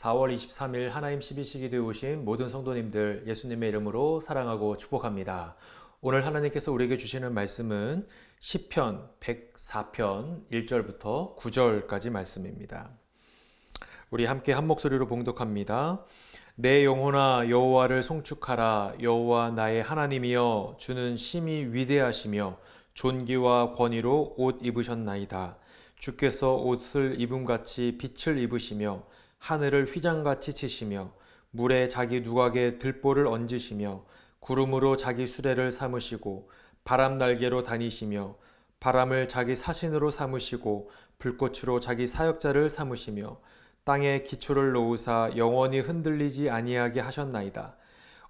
4월 23일 하나님 12시 기도에 오신 모든 성도님들 예수님의 이름으로 사랑하고 축복합니다. 오늘 하나님께서 우리에게 주시는 말씀은 시편 104편 1절부터 9절까지 말씀입니다. 우리 함께 한 목소리로 봉독합니다. 내 영혼아 여호와를 송축하라. 여호와 나의 하나님이여 주는 심히 위대하시며 존귀와 권위로 옷 입으셨나이다. 주께서 옷을 입음같이 빛을 입으시며 하늘을 휘장같이 치시며 물에 자기 누각에 들보를 얹으시며 구름으로 자기 수레를 삼으시고 바람 날개로 다니시며 바람을 자기 사신으로 삼으시고 불꽃으로 자기 사역자를 삼으시며 땅에 기초를 놓으사 영원히 흔들리지 아니하게 하셨나이다.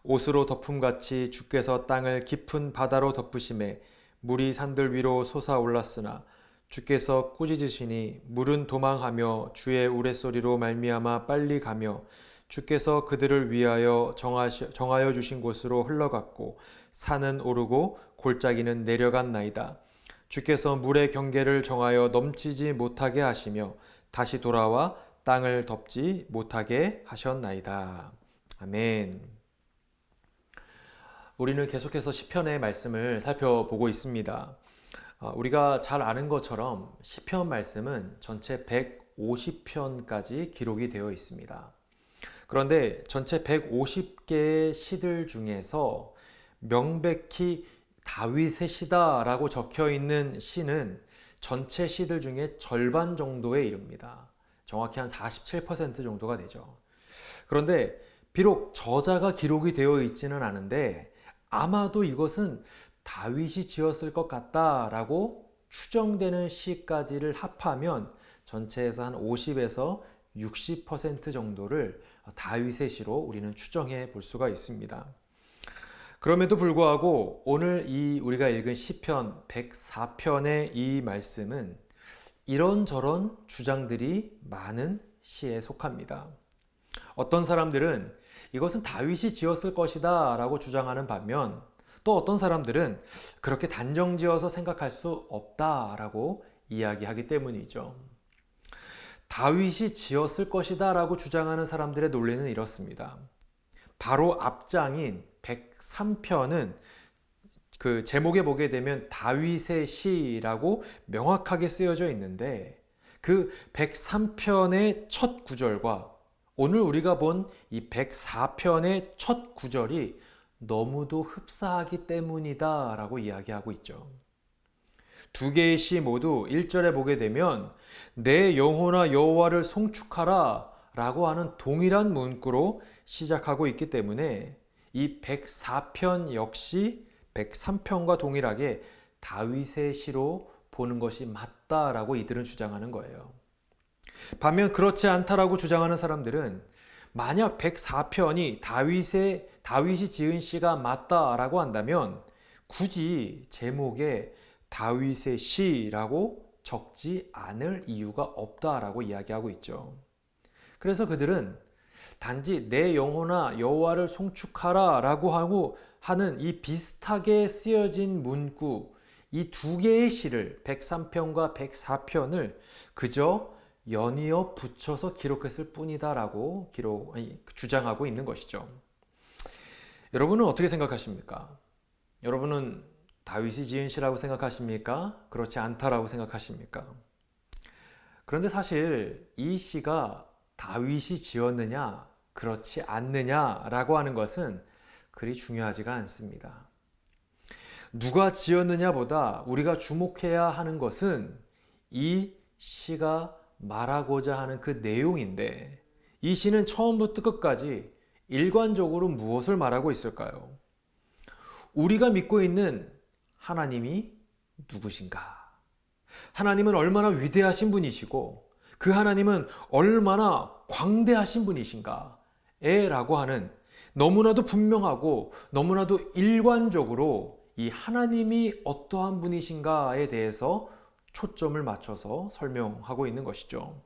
옷으로 덮음같이 주께서 땅을 깊은 바다로 덮으심에 물이 산들 위로 솟아올랐으나 주께서 꾸짖으시니 물은 도망하며 주의 우레소리로 말미암아 빨리 가며 주께서 그들을 위하여 정하여 주신 곳으로 흘러갔고 산은 오르고 골짜기는 내려갔나이다. 주께서 물의 경계를 정하여 넘치지 못하게 하시며 다시 돌아와 땅을 덮지 못하게 하셨나이다. 아멘. 우리는 계속해서 시편의 말씀을 살펴보고 있습니다. 우리가 잘 아는 것처럼 시편 말씀은 전체 150편까지 기록이 되어 있습니다. 그런데 전체 150개의 시들 중에서 명백히 다윗의 시다라고 적혀 있는 시는 전체 시들 중에 절반 정도에 이릅니다. 정확히 한 47% 정도가 되죠. 그런데 비록 저자가 기록이 되어 있지는 않은데 아마도 이것은 다윗이 지었을 것 같다라고 추정되는 시까지를 합하면 전체에서 한 50에서 60% 정도를 다윗의 시로 우리는 추정해 볼 수가 있습니다. 그럼에도 불구하고 오늘 우리가 읽은 시편 104편의 이 말씀은 이런저런 주장들이 많은 시에 속합니다. 어떤 사람들은 이것은 다윗이 지었을 것이다 라고 주장하는 반면 또 어떤 사람들은 그렇게 단정지어서 생각할 수 없다라고 이야기하기 때문이죠. 다윗이 지었을 것이다 라고 주장하는 사람들의 논리는 이렇습니다. 바로 앞장인 103편은 그 제목에 보게 되면 다윗의 시라고 명확하게 쓰여져 있는데 그 103편의 첫 구절과 오늘 우리가 본 이 104편의 첫 구절이 너무도 흡사하기 때문이다 라고 이야기하고 있죠. 두 개의 시 모두 1절에 보게 되면 내 영혼아 여호와를 송축하라 라고 하는 동일한 문구로 시작하고 있기 때문에 이 104편 역시 103편과 동일하게 다윗의 시로 보는 것이 맞다라고 이들은 주장하는 거예요. 반면 그렇지 않다라고 주장하는 사람들은 만약 104편이 다윗이 지은 시가 맞다라고 한다면 굳이 제목에 다윗의 시라고 적지 않을 이유가 없다라고 이야기하고 있죠. 그래서 그들은 단지 내 영혼아 여호와를 송축하라 라고 하는 이 비슷하게 쓰여진 문구 이 두 개의 시를 103편과 104편을 그저 연이어 붙여서 기록했을 뿐이다라고 주장하고 있는 것이죠. 여러분은 어떻게 생각하십니까? 여러분은 다윗이 지은 시라고 생각하십니까? 그렇지 않다라고 생각하십니까? 그런데 사실 이 시가 다윗이 지었느냐, 그렇지 않느냐라고 하는 것은 그리 중요하지가 않습니다. 누가 지었느냐보다 우리가 주목해야 하는 것은 이 시가 말하고자 하는 그 내용인데 이 시는 처음부터 끝까지 일관적으로 무엇을 말하고 있을까요? 우리가 믿고 있는 하나님이 누구신가? 하나님은 얼마나 위대하신 분이시고 그 하나님은 얼마나 광대하신 분이신가? 라고 하는 너무나도 분명하고 너무나도 일관적으로 이 하나님이 어떠한 분이신가에 대해서 초점을 맞춰서 설명하고 있는 것이죠.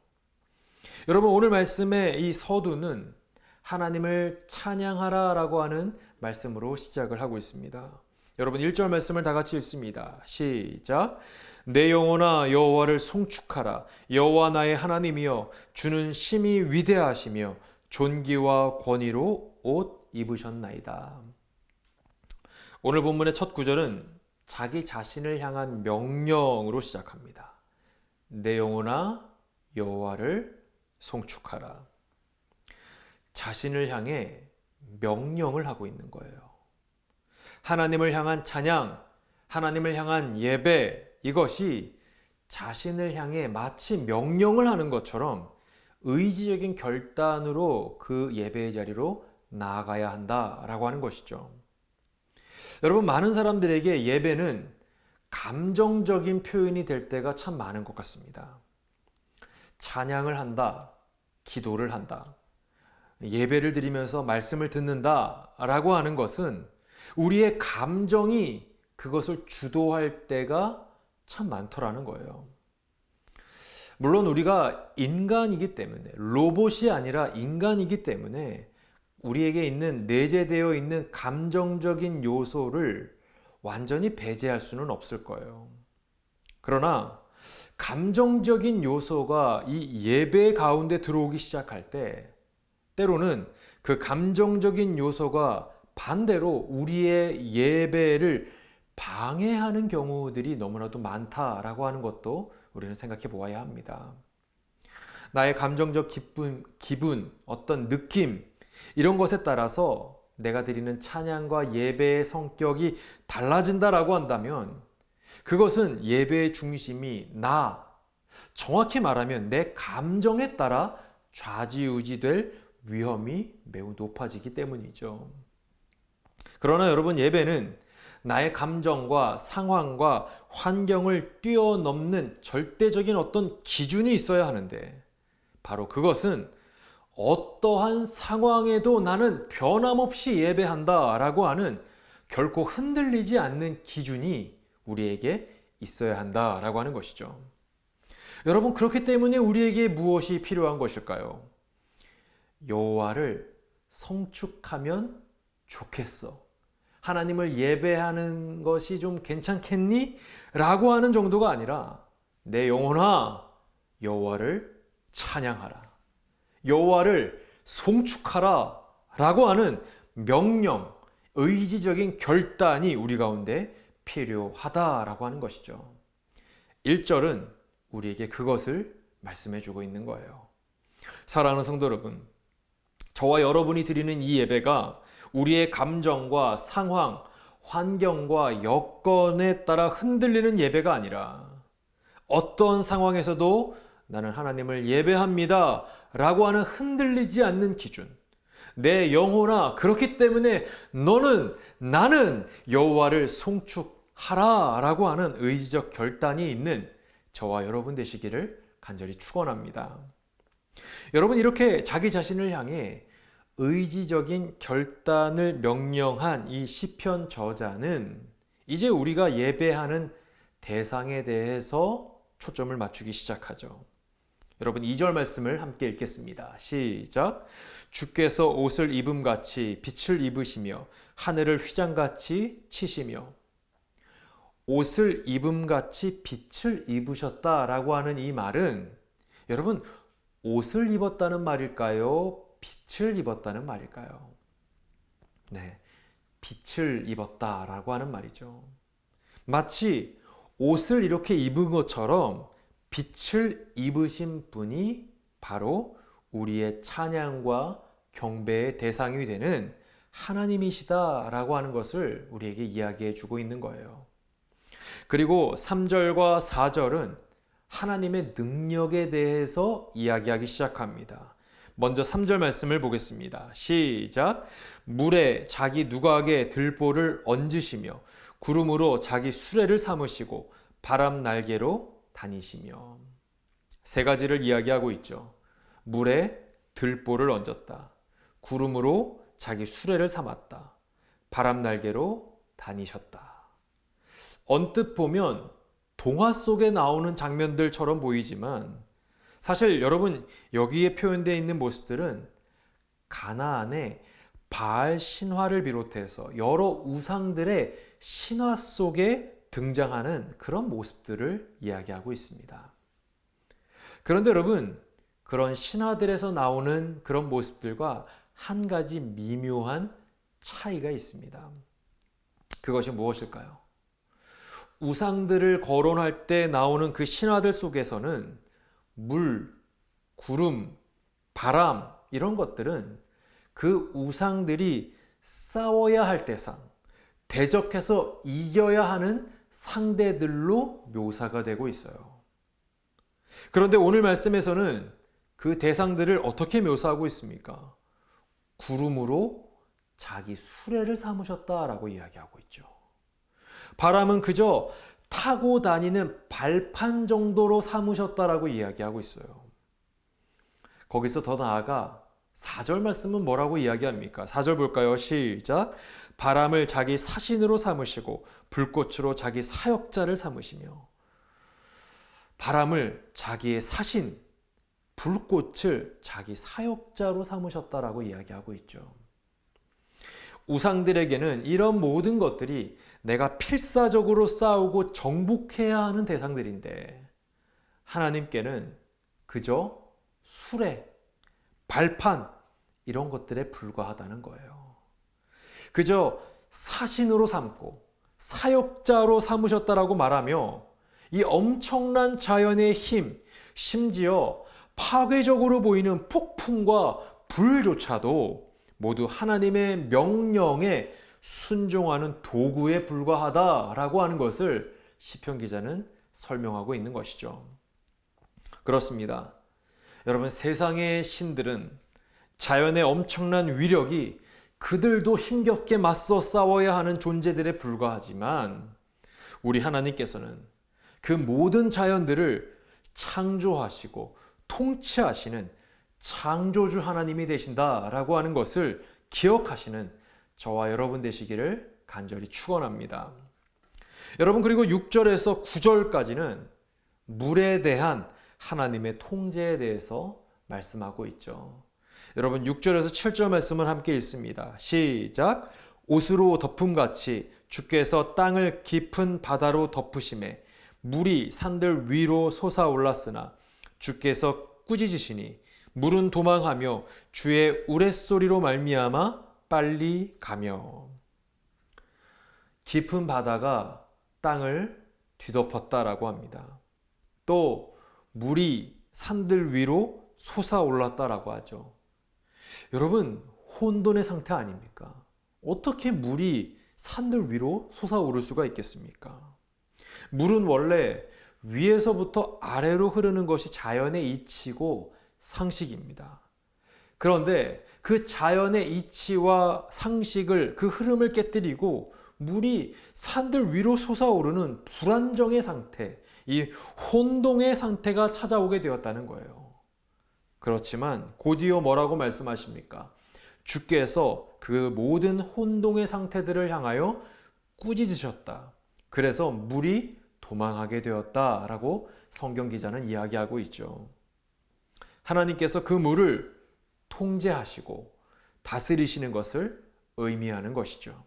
여러분 오늘 말씀의 이 서두는 하나님을 찬양하라 라고 하는 말씀으로 시작을 하고 있습니다. 여러분 1절 말씀을 다 같이 읽습니다. 시작. 내 영혼아 여호와를 송축하라. 여호와 나의 하나님이여 주는 심히 위대하시며 존귀와 권위로 옷 입으셨나이다. 오늘 본문의 첫 구절은 자기 자신을 향한 명령으로 시작합니다. 내 영혼아 여호와를 송축하라. 자신을 향해 명령을 하고 있는 거예요. 하나님을 향한 찬양, 하나님을 향한 예배, 이것이 자신을 향해 마치 명령을 하는 것처럼 의지적인 결단으로 그 예배의 자리로 나아가야 한다라고 하는 것이죠. 여러분, 많은 사람들에게 예배는 감정적인 표현이 될 때가 참 많은 것 같습니다. 찬양을 한다, 기도를 한다, 예배를 드리면서 말씀을 듣는다라고 하는 것은 우리의 감정이 그것을 주도할 때가 참 많더라는 거예요. 물론 우리가 인간이기 때문에, 로봇이 아니라 인간이기 때문에 우리에게 있는 내재되어 있는 감정적인 요소를 완전히 배제할 수는 없을 거예요. 그러나 감정적인 요소가 이 예배 가운데 들어오기 시작할 때 때로는 그 감정적인 요소가 반대로 우리의 예배를 방해하는 경우들이 너무나도 많다라고 하는 것도 우리는 생각해 보아야 합니다. 나의 감정적 기분, 어떤 느낌, 이런 것에 따라서 내가 드리는 찬양과 예배의 성격이 달라진다라고 한다면 그것은 예배의 중심이 정확히 말하면 내 감정에 따라 좌지우지될 위험이 매우 높아지기 때문이죠. 그러나 여러분, 예배는 나의 감정과 상황과 환경을 뛰어넘는 절대적인 어떤 기준이 있어야 하는데, 바로 그것은 어떠한 상황에도 나는 변함없이 예배한다라고 하는 결코 흔들리지 않는 기준이 우리에게 있어야 한다라고 하는 것이죠. 여러분, 그렇기 때문에 우리에게 무엇이 필요한 것일까요? 여호와를 성축하면 좋겠어. 하나님을 예배하는 것이 좀 괜찮겠니? 라고 하는 정도가 아니라 내 영혼아 여호와를 찬양하라. 여호와를 송축하라 라고 하는 명령, 의지적인 결단이 우리 가운데 필요하다라고 하는 것이죠. 1절은 우리에게 그것을 말씀해 주고 있는 거예요. 사랑하는 성도 여러분, 저와 여러분이 드리는 이 예배가 우리의 감정과 상황, 환경과 여건에 따라 흔들리는 예배가 아니라 어떤 상황에서도 나는 하나님을 예배합니다 라고 하는 흔들리지 않는 기준, 내 영혼아 그렇기 때문에 나는 여호와를 송축하라 라고 하는 의지적 결단이 있는 저와 여러분 되시기를 간절히 축원합니다. 여러분, 이렇게 자기 자신을 향해 의지적인 결단을 명령한 이 시편 저자는 이제 우리가 예배하는 대상에 대해서 초점을 맞추기 시작하죠. 여러분, 2절 말씀을 함께 읽겠습니다. 시작. 주께서 옷을 입음같이 빛을 입으시며 하늘을 휘장같이 치시며. 옷을 입음같이 빛을 입으셨다라고 하는 이 말은 여러분, 옷을 입었다는 말일까요? 빛을 입었다는 말일까요? 네, 빛을 입었다라고 하는 말이죠. 마치 옷을 이렇게 입은 것처럼 빛을 입으신 분이 바로 우리의 찬양과 경배의 대상이 되는 하나님이시다라고 하는 것을 우리에게 이야기해 주고 있는 거예요. 그리고 3절과 4절은 하나님의 능력에 대해서 이야기하기 시작합니다. 먼저 3절 말씀을 보겠습니다. 시작. 물에 자기 누각에 들보를 얹으시며 구름으로 자기 수레를 삼으시고 바람 날개로 다니시며. 세 가지를 이야기하고 있죠. 물에 들보를 얹었다. 구름으로 자기 수레를 삼았다. 바람 날개로 다니셨다. 언뜻 보면 동화 속에 나오는 장면들처럼 보이지만 사실 여러분, 여기에 표현되어 있는 모습들은 가나안의 바알 신화를 비롯해서 여러 우상들의 신화 속에 등장하는 그런 모습들을 이야기하고 있습니다. 그런데 여러분, 그런 신화들에서 나오는 그런 모습들과 한 가지 미묘한 차이가 있습니다. 그것이 무엇일까요? 우상들을 거론할 때 나오는 그 신화들 속에서는 물, 구름, 바람 이런 것들은 그 우상들이 싸워야 할 대상, 대적해서 이겨야 하는 상대들로 묘사가 되고 있어요. 그런데 오늘 말씀에서는 그 대상들을 어떻게 묘사하고 있습니까? 구름으로 자기 수레를 삼으셨다라고 이야기하고 있죠. 바람은 그저 타고 다니는 발판 정도로 삼으셨다라고 이야기하고 있어요. 거기서 더 나아가 4절 말씀은 뭐라고 이야기합니까? 4절 볼까요? 시작. 바람을 자기 사신으로 삼으시고 불꽃으로 자기 사역자를 삼으시며. 바람을 자기의 사신, 불꽃을 자기 사역자로 삼으셨다라고 이야기하고 있죠. 우상들에게는 이런 모든 것들이 내가 필사적으로 싸우고 정복해야 하는 대상들인데 하나님께는 그저 수레, 발판 이런 것들에 불과하다는 거예요. 그저 사신으로 삼고 사역자로 삼으셨다라고 말하며 이 엄청난 자연의 힘, 심지어 파괴적으로 보이는 폭풍과 불조차도 모두 하나님의 명령에 순종하는 도구에 불과하다라고 하는 것을 시편 기자는 설명하고 있는 것이죠. 그렇습니다. 여러분, 세상의 신들은 자연의 엄청난 위력이 그들도 힘겹게 맞서 싸워야 하는 존재들에 불과하지만 우리 하나님께서는 그 모든 자연들을 창조하시고 통치하시는 창조주 하나님이 되신다라고 하는 것을 기억하시는 저와 여러분 되시기를 간절히 축원합니다. 여러분, 그리고 6절에서 9절까지는 물에 대한 하나님의 통제에 대해서 말씀하고 있죠. 여러분, 6절에서 7절 말씀을 함께 읽습니다. 시작. 옷으로 덮음같이 주께서 땅을 깊은 바다로 덮으심에 물이 산들 위로 솟아올랐으나 주께서 꾸짖으시니 물은 도망하며 주의 우레소리로 말미암아 빨리 가며. 깊은 바다가 땅을 뒤덮었다라고 합니다. 또 물이 산들 위로 솟아올랐다라고 하죠. 여러분, 혼돈의 상태 아닙니까? 어떻게 물이 산들 위로 솟아오를 수가 있겠습니까? 물은 원래 위에서부터 아래로 흐르는 것이 자연의 이치고 상식입니다. 그런데 그 자연의 이치와 상식을, 그 흐름을 깨뜨리고 물이 산들 위로 솟아오르는 불안정의 상태, 이 혼동의 상태가 찾아오게 되었다는 거예요. 그렇지만 곧이어 뭐라고 말씀하십니까? 주께서 그 모든 혼동의 상태들을 향하여 꾸짖으셨다. 그래서 물이 도망하게 되었다라고 성경 기자는 이야기하고 있죠. 하나님께서 그 물을 통제하시고 다스리시는 것을 의미하는 것이죠.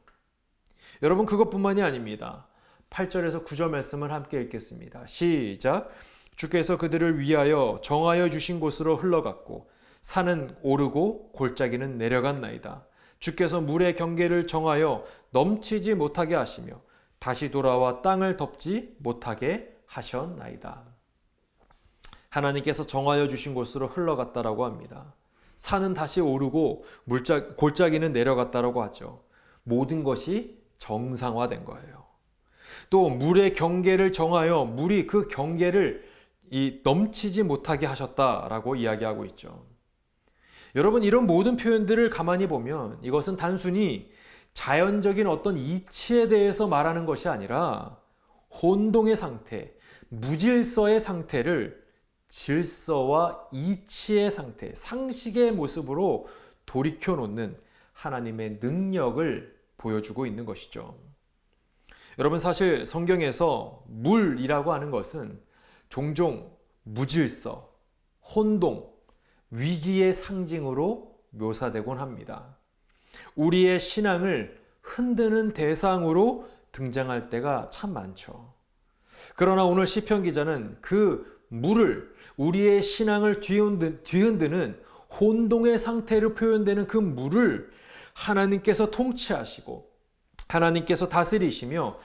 여러분, 그것뿐만이 아닙니다. 8절에서 9절 말씀을 함께 읽겠습니다. 시작. 주께서 그들을 위하여 정하여 주신 곳으로 흘러갔고 산은 오르고 골짜기는 내려갔나이다. 주께서 물의 경계를 정하여 넘치지 못하게 하시며 다시 돌아와 땅을 덮지 못하게 하셨나이다. 하나님께서 정하여 주신 곳으로 흘러갔다라고 합니다. 산은 다시 오르고 골짜기는 내려갔다라고 하죠. 모든 것이 정상화된 거예요. 또 물의 경계를 정하여 물이 그 경계를 넘치지 못하게 하셨다라고 이야기하고 있죠. 여러분, 이런 모든 표현들을 가만히 보면 이것은 단순히 자연적인 어떤 이치에 대해서 말하는 것이 아니라 혼동의 상태, 무질서의 상태를 질서와 이치의 상태, 상식의 모습으로 돌이켜 놓는 하나님의 능력을 보여주고 있는 것이죠. 여러분, 사실 성경에서 물이라고 하는 것은 종종 무질서, 혼동, 위기의 상징으로 묘사되곤 합니다. 우리의 신앙을 흔드는 대상으로 등장할 때가 참 많죠. 그러나 오늘 시편 기자는 그 물을, 우리의 신앙을 뒤흔드는 혼동의 상태로 표현되는 그 물을 하나님께서 통치하시고 하나님께서 다스리시며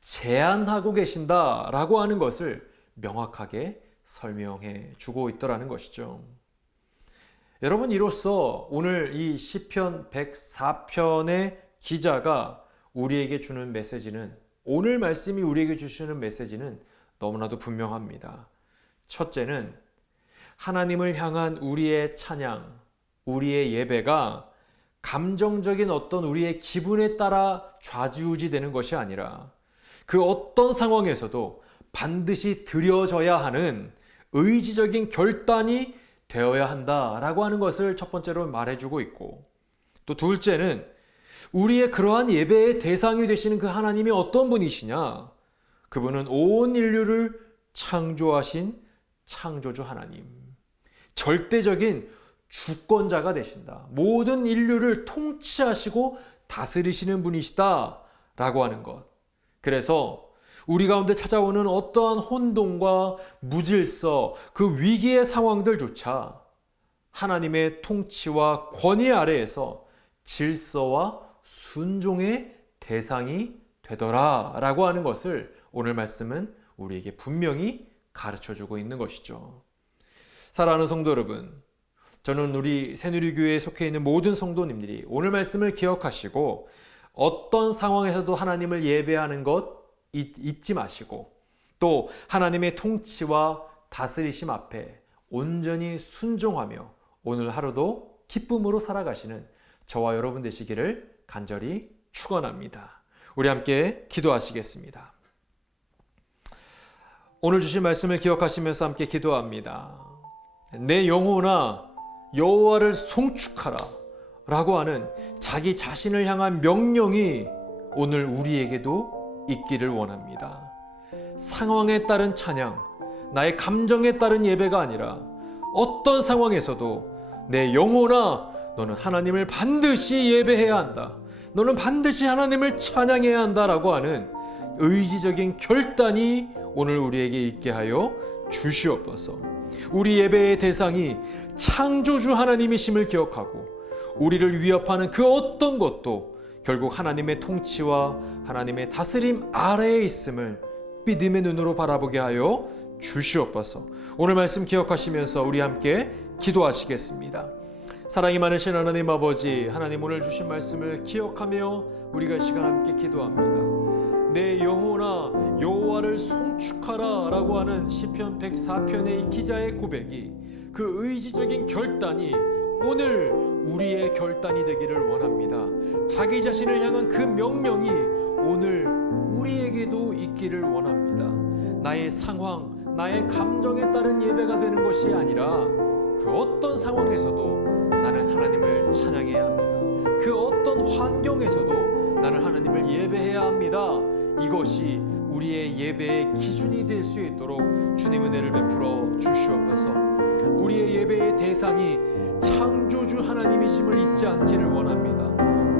제한하고 계신다라고 하는 것을 명확하게 설명해 주고 있더라는 것이죠. 여러분, 이로써 오늘 이 시편 104편의 기자가 우리에게 주는 메시지는, 오늘 말씀이 우리에게 주시는 메시지는 너무나도 분명합니다. 첫째는 하나님을 향한 우리의 찬양, 우리의 예배가 감정적인 어떤 우리의 기분에 따라 좌지우지되는 것이 아니라 그 어떤 상황에서도 반드시 드려져야 하는 의지적인 결단이 되어야 한다라고 하는 것을 첫 번째로 말해주고 있고, 또 둘째는 우리의 그러한 예배의 대상이 되시는 그 하나님이 어떤 분이시냐? 그분은 온 인류를 창조하신 창조주 하나님, 절대적인 주권자가 되신다. 모든 인류를 통치하시고 다스리시는 분이시다 라고 하는 것. 그래서 우리 가운데 찾아오는 어떠한 혼돈과 무질서, 그 위기의 상황들조차 하나님의 통치와 권위 아래에서 질서와 순종의 대상이 되더라 라고 하는 것을 오늘 말씀은 우리에게 분명히 가르쳐주고 있는 것이죠. 사랑하는 성도 여러분, 저는 우리 새누리교회에 속해 있는 모든 성도님들이 오늘 말씀을 기억하시고 어떤 상황에서도 하나님을 예배하는 것 잊지 마시고, 또 하나님의 통치와 다스리심 앞에 온전히 순종하며 오늘 하루도 기쁨으로 살아가시는 저와 여러분 되시기를 간절히 축원합니다. 우리 함께 기도하시겠습니다. 오늘 주신 말씀을 기억하시면서 함께 기도합니다. 내 영혼아 여호와를 송축하라 라고 하는 자기 자신을 향한 명령이 오늘 우리에게도 있기를 원합니다. 상황에 따른 찬양, 나의 감정에 따른 예배가 아니라 어떤 상황에서도 내 영혼아 너는 하나님을 반드시 예배해야 한다, 너는 반드시 하나님을 찬양해야 한다라고 하는 의지적인 결단이 오늘 우리에게 있게 하여 주시옵소서. 우리 예배의 대상이 창조주 하나님이심을 기억하고 우리를 위협하는 그 어떤 것도 결국 하나님의 통치와 하나님의 다스림 아래에 있음을 믿음의 눈으로 바라보게 하여 주시옵소서. 오늘 말씀 기억하시면서 우리 함께 기도하시겠습니다. 사랑이 많으신 하나님 아버지, 하나님 오늘 주신 말씀을 기억하며 우리가 이 시간 함께 기도합니다. 내 영혼아 여호와를 송축하라 라고 하는 시편 104편의 이 기자의 고백이, 그 의지적인 결단이 오늘 우리의 결단이 되기를 원합니다. 자기 자신을 향한 그 명령이 오늘 우리에게도 있기를 원합니다. 나의 상황, 나의 감정에 따른 예배가 되는 것이 아니라 그 어떤 상황에서도 나는 하나님을 찬양해야 합니다. 그 어떤 환경에서도 나는 하나님을 예배해야 합니다. 이것이 우리의 예배의 기준이 될 수 있도록 주님 은혜를 베풀어 주시옵소서. 우리의 예배의 대상이 창조주 하나님이심을 잊지 않기를 원합니다.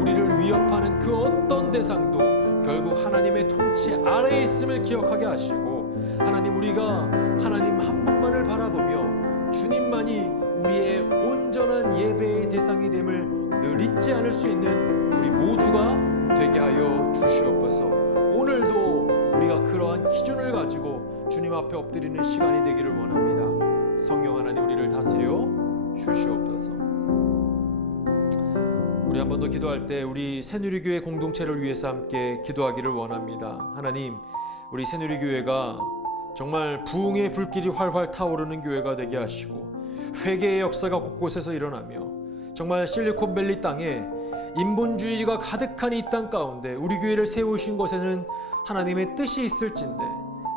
우리를 위협하는 그 어떤 대상도 결국 하나님의 통치 아래에 있음을 기억하게 하시고, 하나님 우리가 하나님 한 분만을 바라보며 주님만이 우리의 온전한 예배의 대상이 됨을 늘 잊지 않을 수 있는 우리 모두가 되게 하여 주시옵소서. 오늘도 우리가 그러한 기준을 가지고 주님 앞에 엎드리는 시간이 되기를 원합니다. 성령 하나님 우리를 다스려 주시옵소서. 우리 한 번 더 기도할 때 우리 새누리교회 공동체를 위해서 함께 기도하기를 원합니다. 하나님, 우리 새누리교회가 정말 부흥의 불길이 활활 타오르는 교회가 되게 하시고 회개의 역사가 곳곳에서 일어나며 정말 실리콘밸리 땅에 인본주의가 가득한 이 땅 가운데 우리 교회를 세우신 것에는 하나님의 뜻이 있을진데,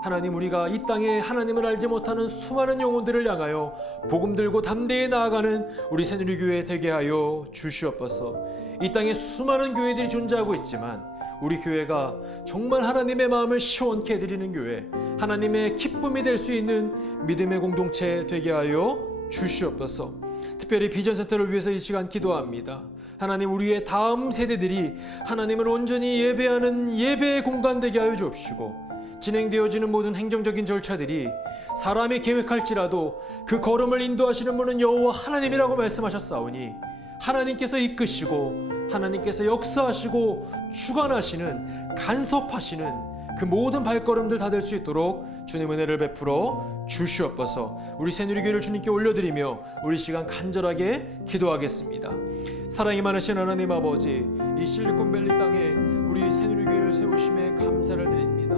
하나님 우리가 이 땅에 하나님을 알지 못하는 수많은 영혼들을 향하여 복음 들고 담대히 나아가는 우리 새누리교회 되게 하여 주시옵소서. 이 땅에 수많은 교회들이 존재하고 있지만 우리 교회가 정말 하나님의 마음을 시원케 해드리는 교회, 하나님의 기쁨이 될 수 있는 믿음의 공동체 되게 하여 주시옵소서. 특별히 비전센터를 위해서 이 시간 기도합니다. 하나님 우리의 다음 세대들이 하나님을 온전히 예배하는 예배의 공간 되게 하여 주옵시고, 진행되어지는 모든 행정적인 절차들이 사람이 계획할지라도 그 걸음을 인도하시는 분은 여호와 하나님이라고 말씀하셨사오니 하나님께서 이끄시고 하나님께서 역사하시고 주관하시는 간섭하시는 그 모든 발걸음들 다 될 수 있도록 주님 은혜를 베풀어 주시옵소서. 우리 새누리교회를 주님께 올려드리며 우리 시간 간절하게 기도하겠습니다. 사랑이 많으신 하나님 아버지, 이 실리콘밸리 땅에 우리 새누리교회를 세우심에 감사를 드립니다.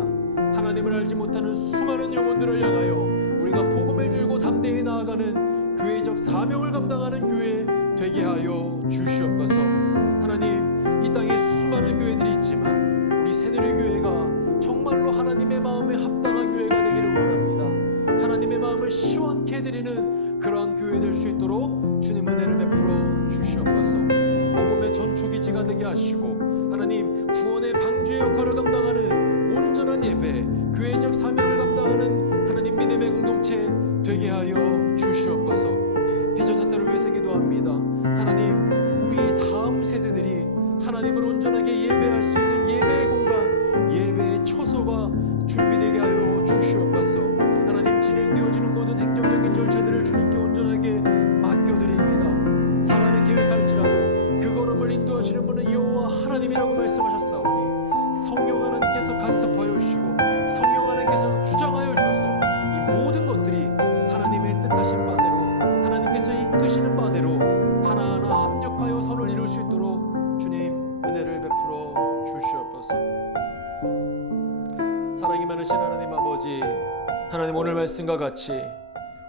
하나님을 알지 못하는 수많은 영혼들을 향하여 우리가 복음을 들고 담대히 나아가는 교회적 사명을 감당하는 교회 되게 하여 주시옵소서. 하나님, 이 땅에 수많은 교회들이 있지만 우리 새누리교회가 정말로 하나님의 마음에 합당한 교회가 되기를 원합니다. 하나님의 마음을 시원케 해드리는 그러한 교회 될 수 있도록 주님 은혜를 베풀어 주시옵소서. 복음의 전초기지가 되게 하시고 하나님, 구원의 방주의 역할을 감당하는 온전한 예배, 교회적 사명을 감당하는 하나님 믿음의 공동체 되게 하여 주시옵소서. 비전사태를 위해서 기도합니다. 하나님, 우리 다음 세대들이 하나님을 온전하게 예배할 수 있는 예배의 공간, 예배의 처소가 준비되게 하여 주시옵소서. 하나님, 진행되어지는 모든 행정적인 절차들을 주님께 온전하게 맡겨드립니다. 사람이 계획할지라도 그 걸음을 인도하시는 분은 여호와 하나님이라고 말씀하셨사오니 성령 하나님께서 간섭하여 주시고 성령 하나님께서 주장하여 주셔서 이 모든 것들이 하나님의 뜻하신 바대로, 하나님께서 이끄시는 바대로 하나하나 합력하여 선을 이룰 수 있도록 주님 은혜를 베풀어 주시옵소서. 사랑이 많으신 하나님 아버지, 하나님, 오늘 말씀과 같이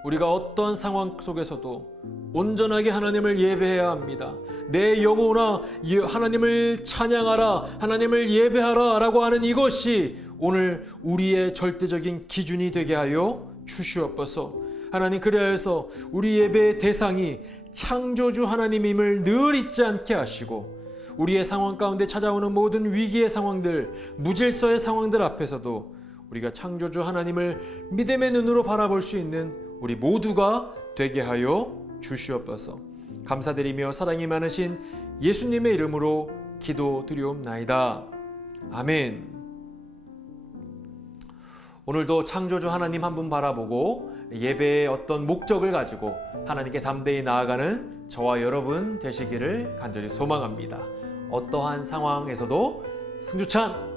우리가 어떤 상황 속에서도 온전하게 하나님을 예배해야 합니다. 내 영혼아 하나님을 찬양하라, 하나님을 예배하라 라고 하는 이것이 오늘 우리의 절대적인 기준이 되게 하여 주시옵소서. 하나님, 그래서 우리 예배의 대상이 창조주 하나님임을 늘 잊지 않게 하시고 우리의 상황 가운데 찾아오는 모든 위기의 상황들, 무질서의 상황들 앞에서도 우리가 창조주 하나님을 믿음의 눈으로 바라볼 수 있는 우리 모두가 되게 하여 주시옵소서. 감사드리며 사랑이 많으신 예수님의 이름으로 기도드리옵나이다. 아멘. 오늘도 창조주 하나님 한 분 바라보고 예배의 어떤 목적을 가지고 하나님께 담대히 나아가는 저와 여러분 되시기를 간절히 소망합니다. 어떠한 상황에서도 승주찬